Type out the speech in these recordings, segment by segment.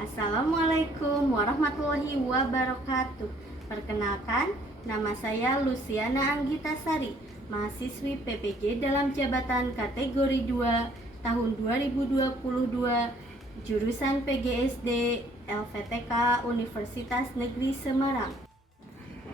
Assalamualaikum warahmatullahi wabarakatuh. Perkenalkan, nama saya Luciana Anggitasari, mahasiswi PPG dalam jabatan kategori 2 tahun 2022, jurusan PGSD LVTK Universitas Negeri Semarang.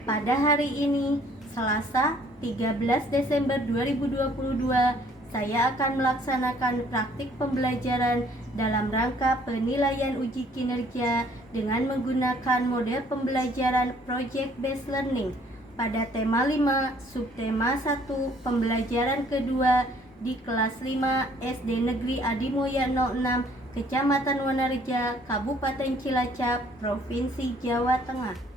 Pada hari ini, Selasa 13 Desember 2022, saya akan melaksanakan praktik pembelajaran dalam rangka penilaian uji kinerja dengan menggunakan model pembelajaran Project Based Learning pada tema 5, subtema 1, pembelajaran kedua di kelas 5 SD Negeri Adimoya 06, Kecamatan Wonoreja, Kabupaten Cilacap, Provinsi Jawa Tengah.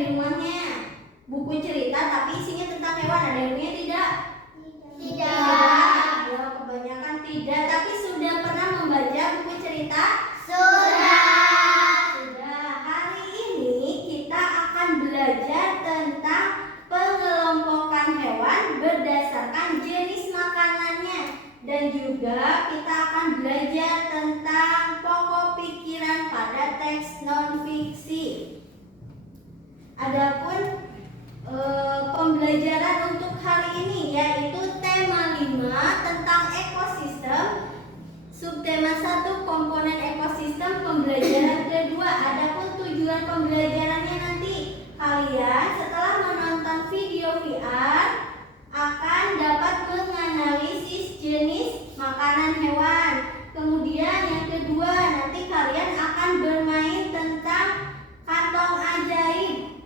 di rumahnya? Buku cerita tapi isinya tentang hewan, ada yang punya tidak? Tidak. Ya, kebanyakan tidak, tapi sudah pernah membaca buku cerita? Sudah. Hari ini kita akan belajar tentang pengelompokan hewan berdasarkan jenis makanannya, dan juga kita akan belajar tentang pokok pikiran pada teks non-fiksi. Adapun pembelajaran untuk hari ini yaitu tema 5 tentang ekosistem, subtema 1 komponen ekosistem, pembelajaran kedua. Adapun tujuan pembelajarannya nanti kalian setelah menonton video VR akan dapat menganalisis jenis makanan hewan. Kemudian yang kedua, nanti kalian akan bermain tentang kantong ajaib.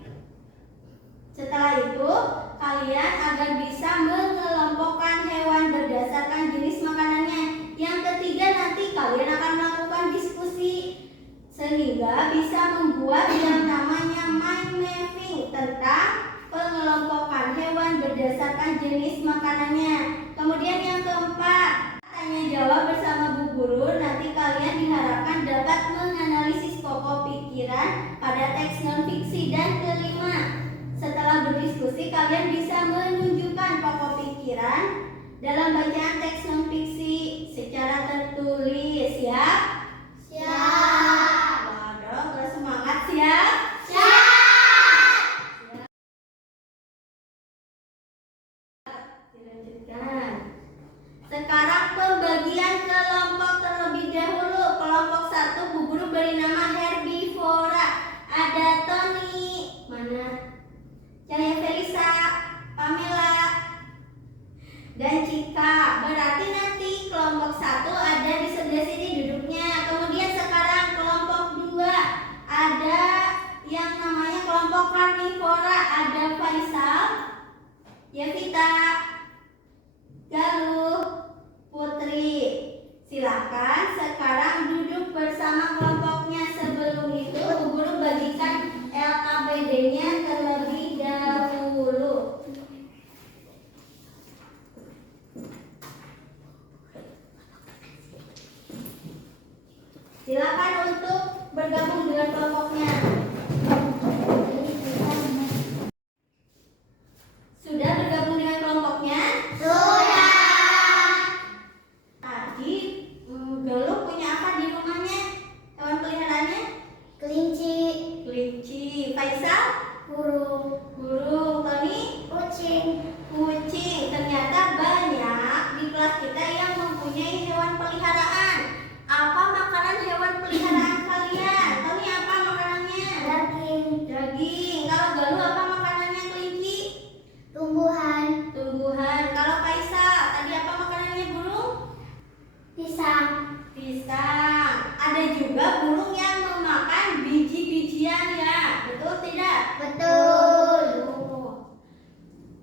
Setelah itu, kalian agar bisa mengelompokkan hewan berdasarkan jenis makanannya. Yang ketiga, nanti kalian akan melakukan diskusi sehingga bisa membuat yang namanya mind mapping tentang pengelompokan hewan berdasarkan jenis makanannya. Kemudian yang keempat, tanya jawab bersama Bu Guru. Nanti kalian diharapkan dapat menganalisis pokok pikiran pada teks non-fiksi. Dan kelima, setelah berdiskusi kalian bisa menunjukkan pokok pikiran dalam bacaan teks non-fiksi secara tertulis. Siap? Siap. Waduh, bersemangat. Siap? Siap. Dilanjutkan. Sekarang pembagian kelompok terlebih dahulu. Kelompok 1 Bu Guru beri nama herbivora. Ada Tony, mana? Cahaya Felisa, Pamela, dan Cika. Berarti nanti kelompok 1 ada di sebelah sini duduknya. Kemudian sekarang kelompok 2 ada yang namanya kelompok karnivora. Ada Faisal, Yevita, Galuh, Putri. Silakan sekarang duduk bersama kelompoknya. Sebelum itu Bu Guru bagikan LKPD-nya terlebih dahulu. Silakan untuk bergabung dengan kelompoknya. Sudah bergabung dengan kelompoknya? Sudah. Tadi Galuh punya apa di rumahnya? Hewan peliharaannya? Kelinci. Faisal? Burung. Tony? Kucing. Ternyata banyak di kelas kita yang mempunyai hewan peliharaan. Apa makanan hewan peliharaan kalian? Tony, apa makanannya? Daging. Kalau Galuh apa makanannya? Kelinci? Tumbuhan. Kalau Faisal tadi apa makanannya? Burung? Pisang. Ada juga burung yang memakan biji-bijian, ya? Betul tidak? Betul.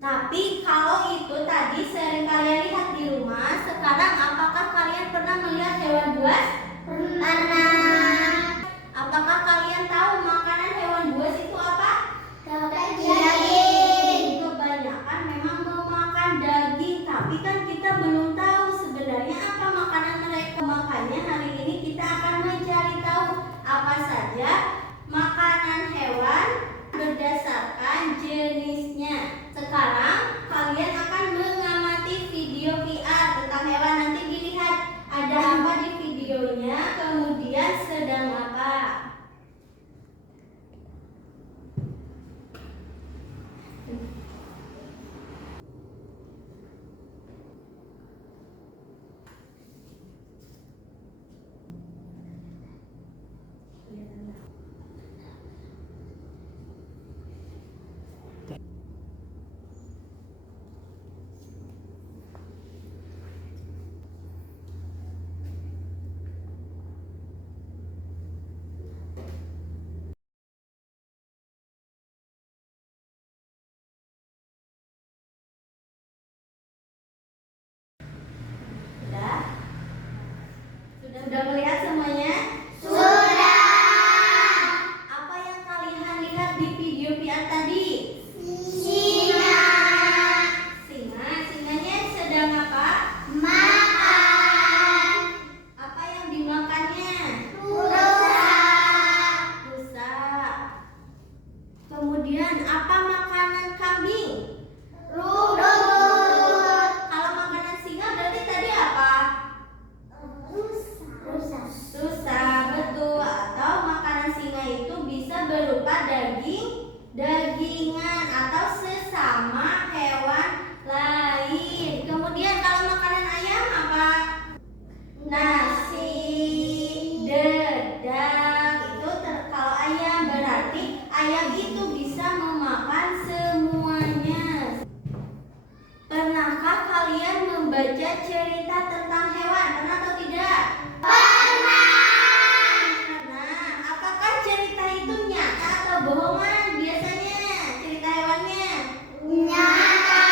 Tapi kalau itu tadi sering kalian lihat di rumah, sekarang apakah kalian pernah melihat hewan buas? Pernah. Apakah kalian tahu makanan hewan buas itu apa? Daging. Kebanyakan memang memakan daging, tapi kan kita belum tahu sebenarnya apa makanan mereka. Makanya hari ini kita akan mencari tahu apa saja makanan hewan berdasarkan jenisnya. Sekarang kalian akan mengamati video VR tentang hewan. Nanti dilihat ada apa di videonya, kemudian sedang apa. Sudah melihat semuanya? Sudah. Apa yang kalian lihat di video lihat tadi? Singa. Singanya sedang apa? Makan. Apa yang dimakannya? Rusa. Rusa. Kemudian apa makanan kambing? Rumput. Kalau makanan singa berarti tadi apa? Rusa. Rusa, betul. Atau makanan singa itu bisa berupa dagingan atau sesama hewan lain. Kemudian kalau makanan ayam apa? Nasi, dedang. Kalau ayam berarti ayam itu bisa memakan semuanya. Pernahkah kalian membaca cerita tentang hewan? Pernah atau tidak? Pernah. Nah, apakah cerita itu nyata atau bohongan biasanya? Cerita hewannya? Nyata.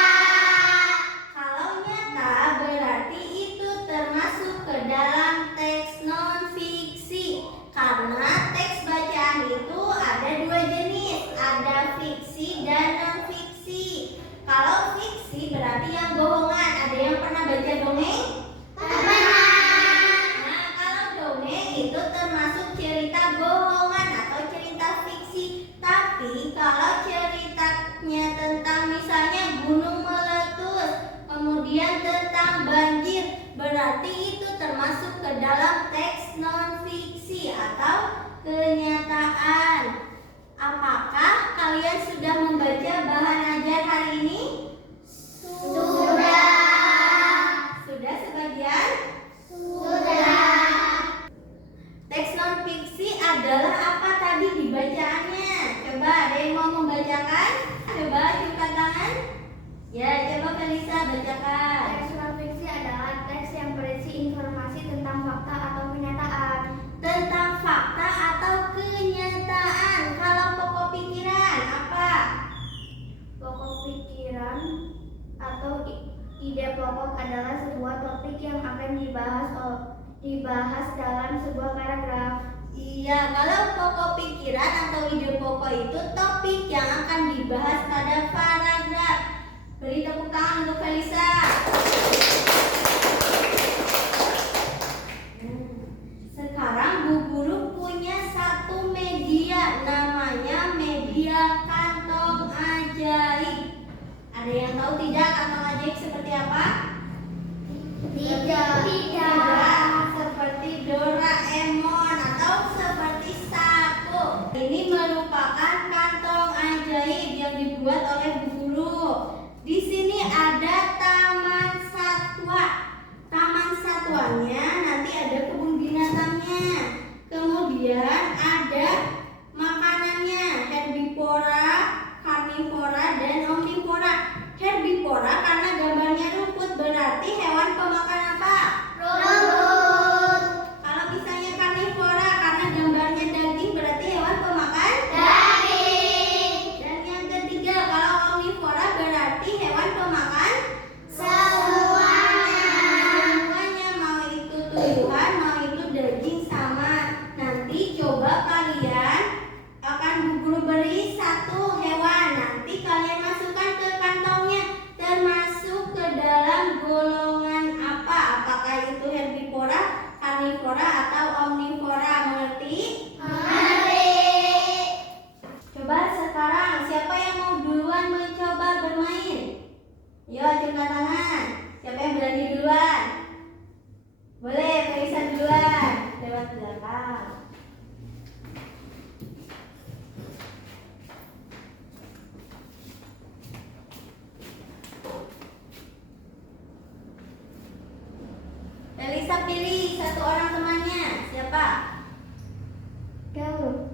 Kalau nyata berarti itu termasuk ke dalam teks non-fiksi. Karena teks bacaan itu ada dua jenis, ada fiksi dan non-fiksi. Kalau fiksi berarti yang bohongan. Ada yang pernah baca dongeng? Nah, kalau dongeng itu termasuk cerita bohongan atau cerita fiksi. Tapi kalau ceritanya tentang misalnya gunung meletus, kemudian tentang banjir, berarti itu termasuk ke dalam teks non-fiksi atau kenyataan. Apakah kalian sudah membaca bahan ajar hari ini? Sudah. Sudah sebagian? Sudah. Teks non-fiksi adalah apa tadi di bacaannya? Coba ada yang mau membacakan? Coba angkat tangan. Ya, coba Felisa bacakan. Teks non-fiksi adalah teks yang berisi informasi tentang fakta atau kenyataan. Tentang fakta atau kenyataan. Kalau pokok pikiran apa? Pokok pikiran atau ide pokok adalah sebuah topik yang akan dibahas dalam sebuah paragraf. Iya, kalau pokok pikiran atau ide pokok itu topik yang akan dibahas pada paragraf. Beri tepuk tangan untuk Felisa. Sekarang Bu Guru punya satu media, namanya media kantong ajaib. Ada yang tahu tidak kantong ajaib seperti apa? Tidak. Seperti Doraemon atau seperti Saku. Ini merupakan kantong ajaib yang dibuat oleh Bu Guru. Di sini ada taman satwa. Taman satwanya nanti ada kebun binatangnya. Kemudian ada makanannya, herbivora, karnivora, dan omnivora. Herbivora karena gambarnya rumput berarti hewan pemakan apa? Rumput. Kalau misalnya karnivora karena gambarnya daging berarti hewan pemakan Daging. Dan yang ketiga kalau omnivora berarti hewan pemakan Semuanya. semuanya, mau itu tumbuhan, mau itu daging sama. Nanti coba kalian akan Bu Guru beri satu hewan. Nanti kalian masukkan ke kantongnya termasuk ke dalam golongan apa? Apakah itu herbivora, karnivora, atau omnivora? Mengerti? Mengerti. Coba sekarang siapa yang mau duluan mencoba bermain? Yo, angkat tangan. Siapa yang berani duluan? Boleh, Felisa duluan. Lewat belakang. Felisa pilih satu orang temannya. Siapa?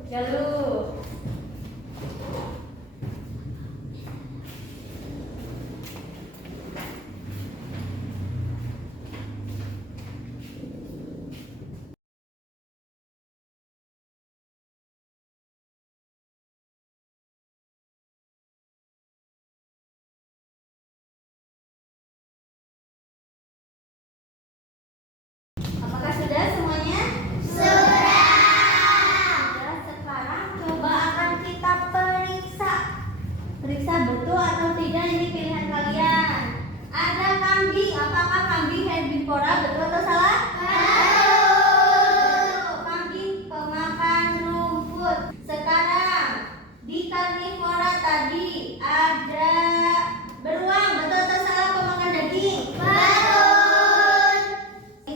Galuh. Apakah sudah semuanya? Sudah. Sudah, sekarang coba akan kita periksa kambing herbivora, betul atau salah? Betul. Kambing pemakan rumput. Sekarang di karnivora tadi ada beruang, betul atau salah pemakan daging? Betul.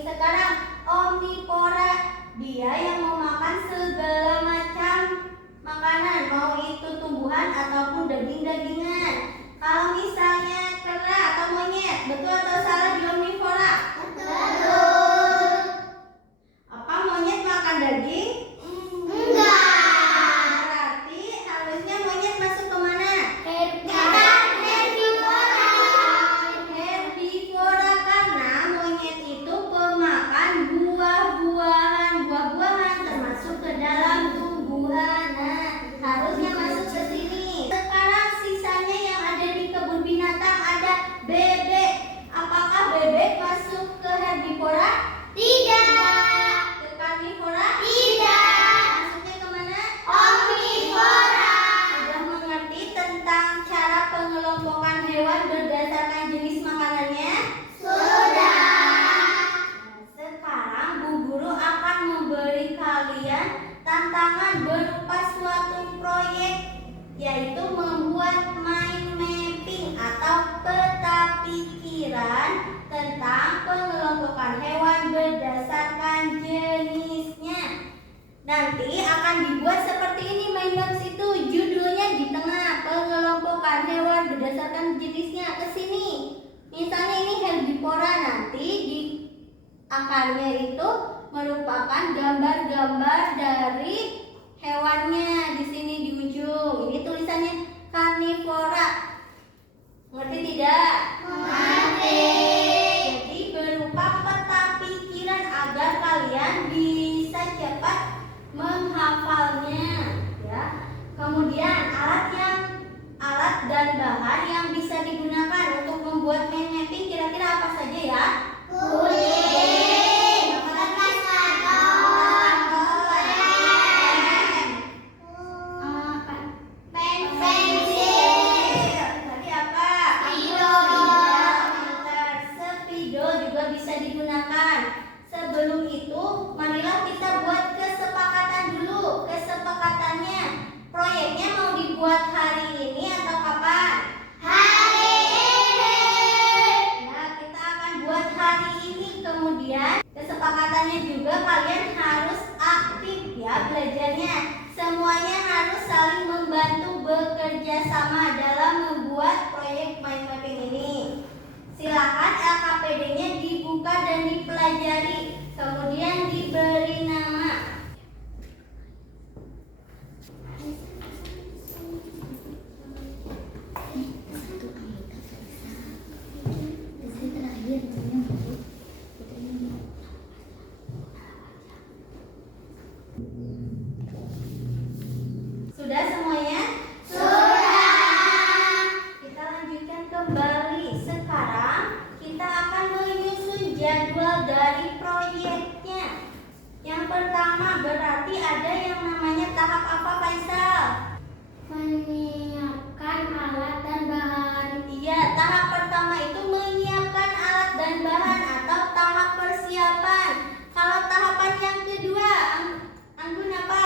Sekarang omnivora, dia yang memakan segala macam makanan, mau itu tumbuhan ataupun daging-dagingan. Kalau misalnya kera atau monyet, betul atau salah di omnivora? Betul. Apa monyet makan daging? Enggak. Berarti harusnya monyet masuk ke mana? Herbivora. Herbivora, karena monyet itu pemakan buah-buahan. Buah-buahan termasuk ke dalam tumbuhan. Nah, harusnya masuk ke sini. Sekarang sisanya yang ada di kebun binatang ada bebek. Apakah bebek masuk ke herbivora? Tidak. Ke karnivora? Tidak. Masuknya ke mana? Omnivora. Sudah mengerti tentang cara pengelompokan hewan berdasarkan jenis makanannya? Sudah. Sekarang Bu Guru akan memberi kalian tantangan berupa suatu proyek, yaitu membuat mind mapping atau peta pikiran tentang pengelompokan hewan berdasarkan jenisnya. Nanti akan dibuat seperti ini mind maps itu, judulnya di tengah, pengelompokan hewan berdasarkan jenisnya ke sini. Misalnya ini herbivora, nanti di akarnya itu merupakan gambar-gambar dari hewannya di sini di ujung. Ini tulisannya karnivora. Ngerti tidak? Mengerti. Jadi berupa peta pikiran agar kalian bisa cepat menghafalnya, ya. Kemudian alat dan bahan yang bisa digunakan untuk membuat mind mapping kira-kira apa saja ya? Kulit. Kertas karbon. Pen. Pensil. Tadi apa? Spidol. Spidol juga bisa digunakan. Sebelum itu, marilah kita buat kesepakatan dulu. Kesepakatannya, proyeknya mau dibuat hari ini atau kapan? Hari ini. Ya, kita akan buat hari ini. Kemudian kesepakatannya juga kalian harus aktif ya belajarnya. Semuanya harus saling membantu bekerja sama dalam membuat proyek mind mapping ini. Silakan LKPD-nya dibuka dan dipelajari. Kemudian diberi nama. Sudah semuanya? Sudah. Kita lanjutkan kembali. Sekarang kita akan menyusun jadwal dari proyeknya. Yang pertama berarti ada yang namanya tahap apa, Faisal? Menyiapkan alat dan bahan. Iya, tahap pertama itu menyiapkan alat dan bahan atau tahap persiapan. Kalau tahapan yang kedua, Anggun apa?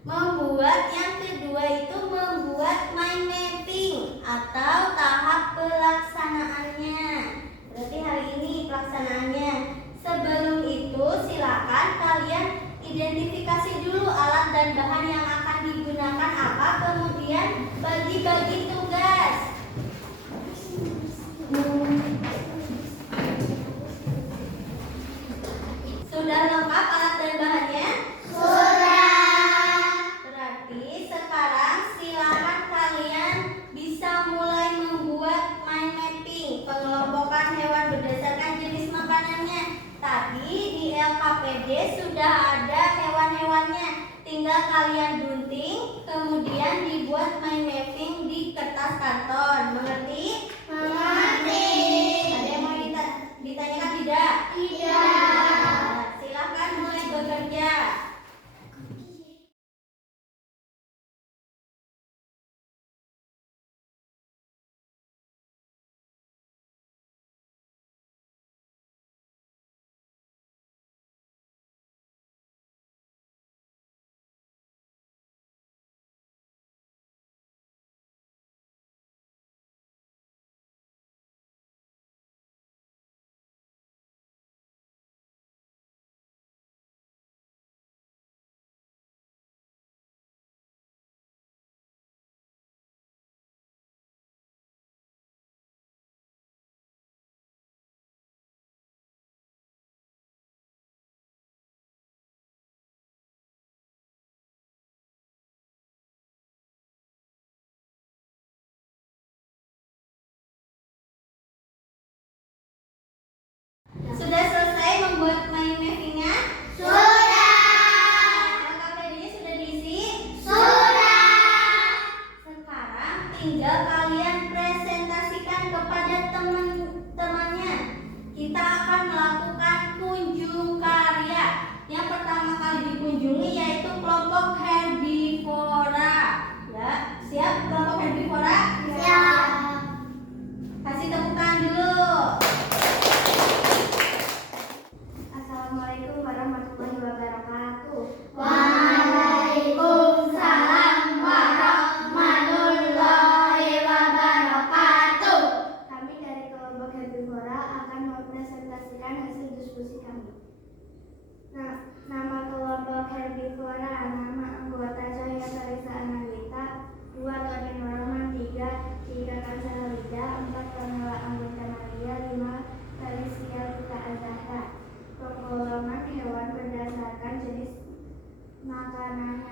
Membuat yang kedua itu membuat mind mapping atau tahap pelaksanaannya. Berarti hari ini pelaksanaannya. Sebelum itu silakan kalian identifikasi dulu alat dan bahan yang akan digunakan apa, kemudian bagi-bagi tugas. Sudah lengkap alat dan bahannya? Sudah. Berarti sekarang silakan kalian bisa mulai membuat mind mapping, pengelompokan hewan berdasarkan jenis makanannya. Tadi di LKPD sudah ada hewan-hewannya. Tinggal kalian gunting, kemudian dibuat mind mapping di kertas karton. Mengerti? Mengerti. Ada yang mau ditanyakan tidak? Tidak. Silakan mulai bekerja.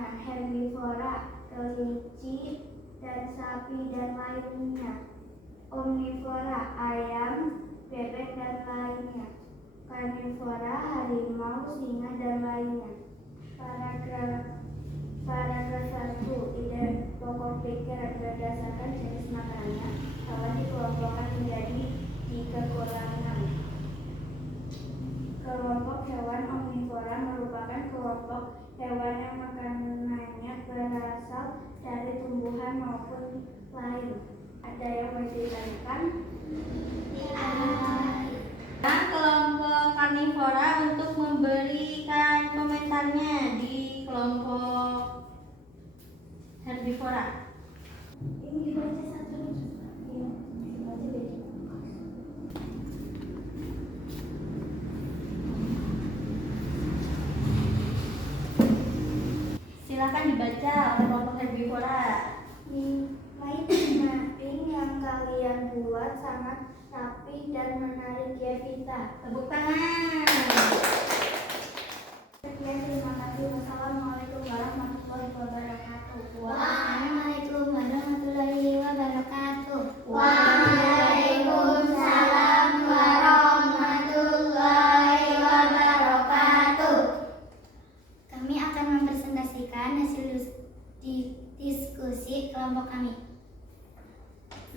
makanan herbivora, kelinci, dan sapi dan lainnya. Omnivora, ayam, bebek dan lainnya. Karnivora, harimau, singa dan lainnya. Paragraf 1. Ide pokok pikiran berdasarkan jenis makanannya. Hewan dikelompokkan menjadi 3 golongan. Kelompok hewan omnivora merupakan kelompok hewan yang makanannya berasal dari tumbuhan maupun lain. Ada yang mau ditanyakan? Dan kelompok karnivora untuk memberikan komentarnya di kelompok herbivora. Ini dibaca satu. Iya, dibaca beda. Silakan dibaca oleh kelompok herbivora. Mapping yang kalian buat sangat rapi dan menarik ya Vita. Tepuk tangan. Sekian, terima kasih. Wassalamualaikum warahmatullahi wabarakatuh. Waalaikumsalam warahmatullahi wabarakatuh. Waalaikumsalam warahmatullahi wabarakatuh. Kami akan mempresentasikan hasil diskusi kelompok kami.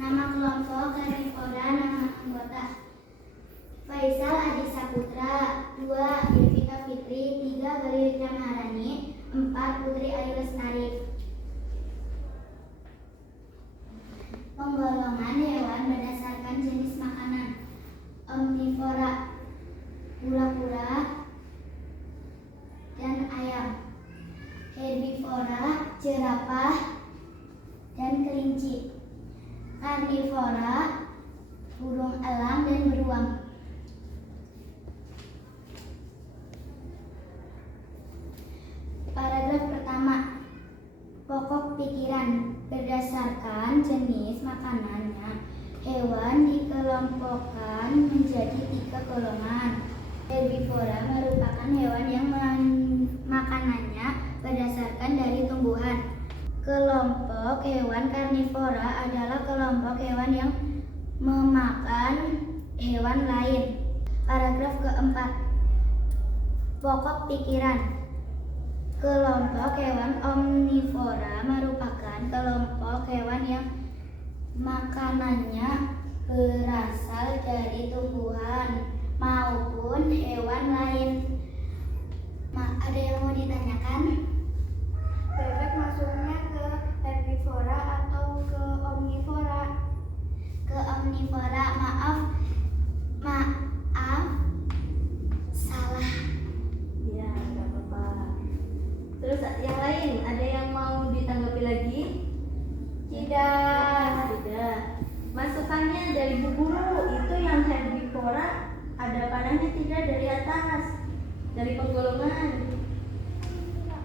Nama kelompok karnivora, nama anggota: Faisal Adi Saputra, 2 Devika Fitri, 3 Balita Maharani, 4 Putri Ayu Lestari. Penggolongan hewan berdasarkan jenis makanan: omnivora, kura-kura dan ayam; herbivora, jerapah dan kelinci; karnivora, burung elang dan beruang. Paragraf pertama. Pokok pikiran. Berdasarkan jenis makanannya, hewan dikelompokkan menjadi 3 golongan. Herbivora merupakan hewan yang makanannya berdasarkan dari tumbuhan. Kelompok hewan karnivora adalah kelompok hewan yang memakan hewan lain. Paragraf keempat. Pokok pikiran. Kelompok hewan omnivora merupakan kelompok hewan yang makanannya berasal dari tumbuhan maupun hewan lain. Ada yang mau ditanyakan? Bebek masuknya ke herbivora atau ke omnivora? Ke omnivora. Maaf, salah. Ya, nggak apa-apa. Terus yang lain, ada yang mau ditanggapi lagi? Tidak. Tidak. Masukannya dari Bu Guru, itu yang herbivora ada panahnya tidak dari atas, dari penggolongan.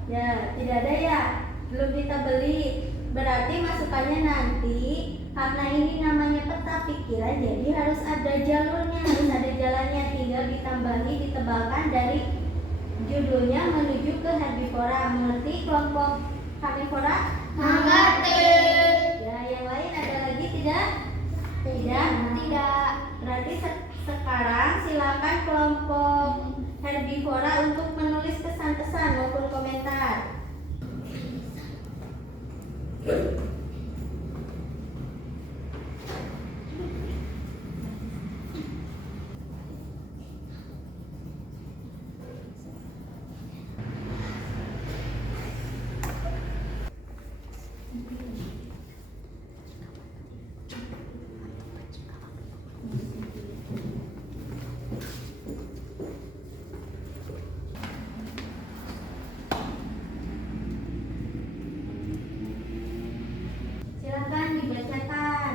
Ya, tidak ada ya, belum kita beli. Berarti masukannya nanti, karena ini namanya peta pikiran, jadi harus ada jalurnya, harus ada jalannya. Tinggal ditambahi, ditebalkan dari judulnya menuju ke herbivora. Mengerti kelompok karnivora? Mengerti. Ya, yang lain ada lagi tidak? Tidak? Tidak. Berarti sekarang silakan kelompok herbivora untuk menulis pesan-pesan maupun komentar. Silakan dibacakan.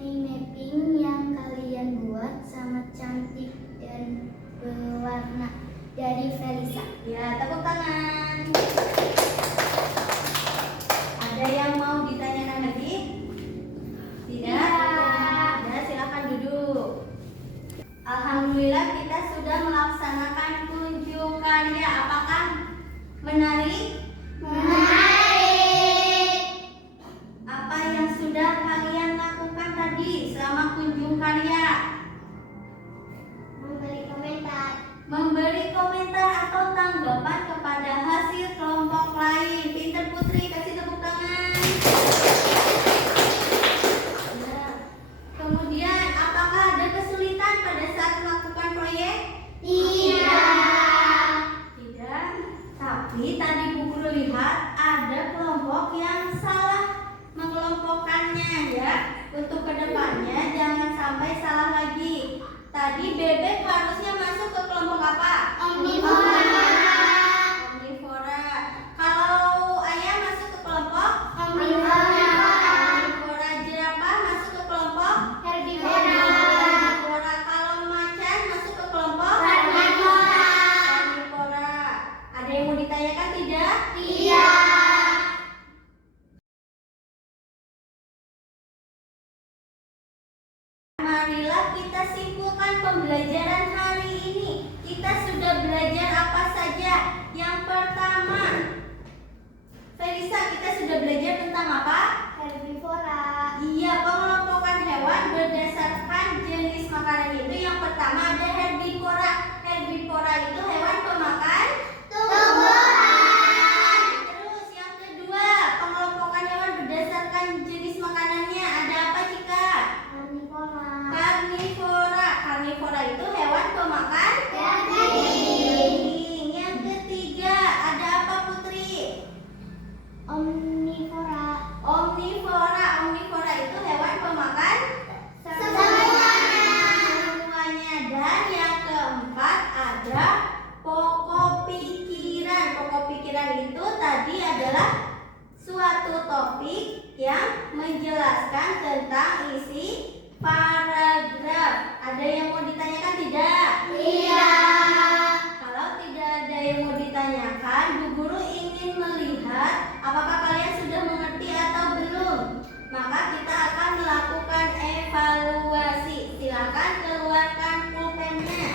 Mapping yang kalian buat sangat cantik dan berwarna. Dari Felisa. Ya, tepuk tangan. Ada yang mau ditanyakan lagi? Tidak? Ya, silakan duduk. Alhamdulillah kita sudah melaksanakan kunjung karya. Apakah menarik? tanggapan kepada hasil kelompok lain. Pinter Putri, kasih tepuk tangan. Ya. Kemudian, apakah ada kesulitan pada saat melakukan proyek? Tidak. Tidak. Tapi tadi Bu Guru lihat ada kelompok yang salah mengelompokkannya ya. Untuk kedepannya jangan sampai salah lagi. Tadi bebek harusnya masuk ke kelompok apa? Omnivora. Omnivora. Kalau ayam masuk ke kelompok? Omnivora. Omnivora. Jerapah masuk ke kelompok? Herbivora. Herbivora. Kalau macan masuk ke kelompok? Karnivora. Karnivora. Ada yang mau ditanyakan tidak? Tidak. Marilah kita simpulkan pembelajaran hari ini. Kita sudah belajar apa saja? Yang pertama, Felisa, kita sudah belajar tentang apa? Herbivora. Iya, pengelompokan hewan berdasarkan jenis makanan itu. Yang pertama ada herbivora. Herbivora itu hewan pemakan Tumbuhan. Terus yang kedua, pengelompokan hewan berdasarkan jenis makanannya. Ada apa, Cika? Karnivora. Karnivora. Karnivora itu hewan pemakan daging. Yang ketiga, ada apa, Putri? Omnivora. Omnivora. Omnivora itu hewan pemakan Semuanya. semuanya. Dan yang keempat ada pokok pikiran. Pokok pikiran itu tadi adalah suatu topik yang menjelaskan tentang isi paragraf. Ada yang mau ditanyakan tidak? Tidak. Kalau tidak ada yang mau ditanyakan, Bu Guru ingin melihat apakah kalian sudah mengerti atau belum. Maka kita akan melakukan evaluasi. Silakan keluarkan pulpennya.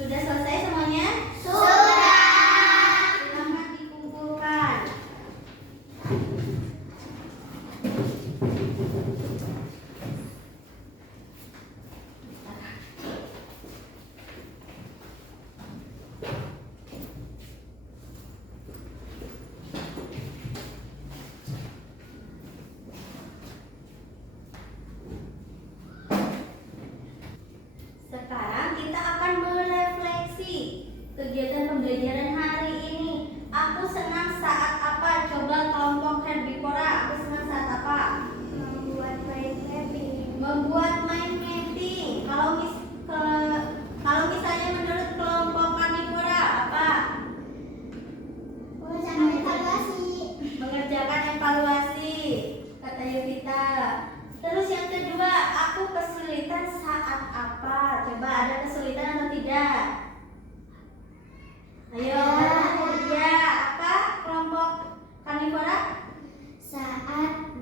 Sudah selesai semuanya? Sudah. Silakan dikumpulkan. Sekarang kita akan merefleksi kegiatan pembelajaran hari ini. Aku senang saat apa? Coba kelompok herbivora. Aku senang saat apa? Membuat mind mapping. Membuat mind mapping. Kalau misalnya menurut kelompok karnivora apa? Mengerjakan evaluasi. Mengerjakan evaluasi, kata Yovita. Terus yang kedua, aku kesulitan saat apa? Coba ada kesulitan atau tidak? Ayo, ya apa kelompok karnivora? Saat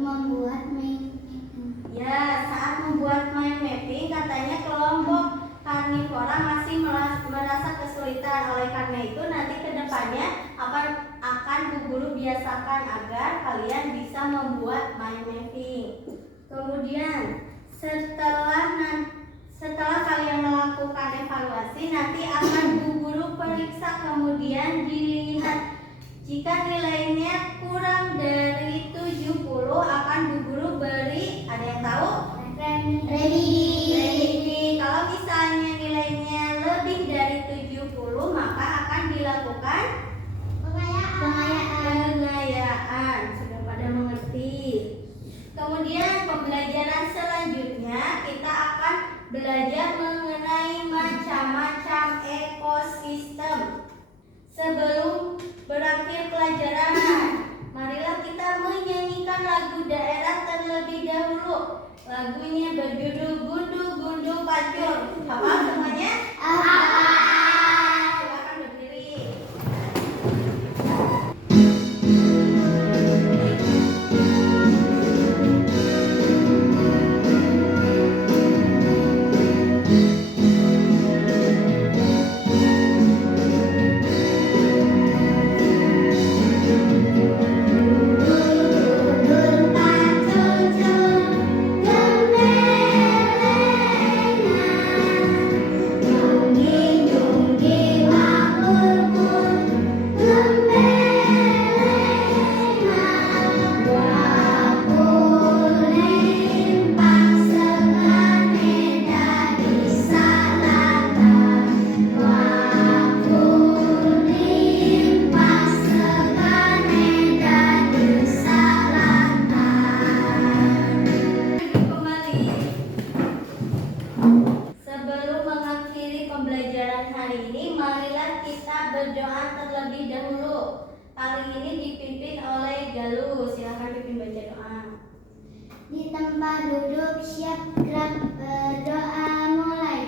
membuat mind mapping. Ya, saat membuat mind mapping katanya kelompok karnivora masih merasa kesulitan. Oleh karena itu nanti kedepannya akan Bu Guru biasakan agar kalian bisa membuat mind mapping. Kemudian setelah kalian melakukan evaluasi, nanti akan Bu Guru periksa, kemudian dilihat. Jika nilainya kurang dari 70 akan Bu Guru beri, ada yang tahu? Remedi. Kalau misalnya nilainya lebih dari 70 maka akan dilakukan pengayaan. Sudah pada mengerti? Kemudian pembelajaran selanjutnya kita akan belajar mengenai macam-macam ekosistem. Sebelum berakhir pelajaran, marilah kita menyanyikan lagu daerah terlebih dahulu. Lagunya berjudul Gundu-Gundu Pacul. Hafal semuanya? Silakan berdiri. terlebih dahulu. Kali ini dipimpin oleh Galuh. Silakan pimpin baca doa. Di tempat duduk siap gerak berdoa mulai.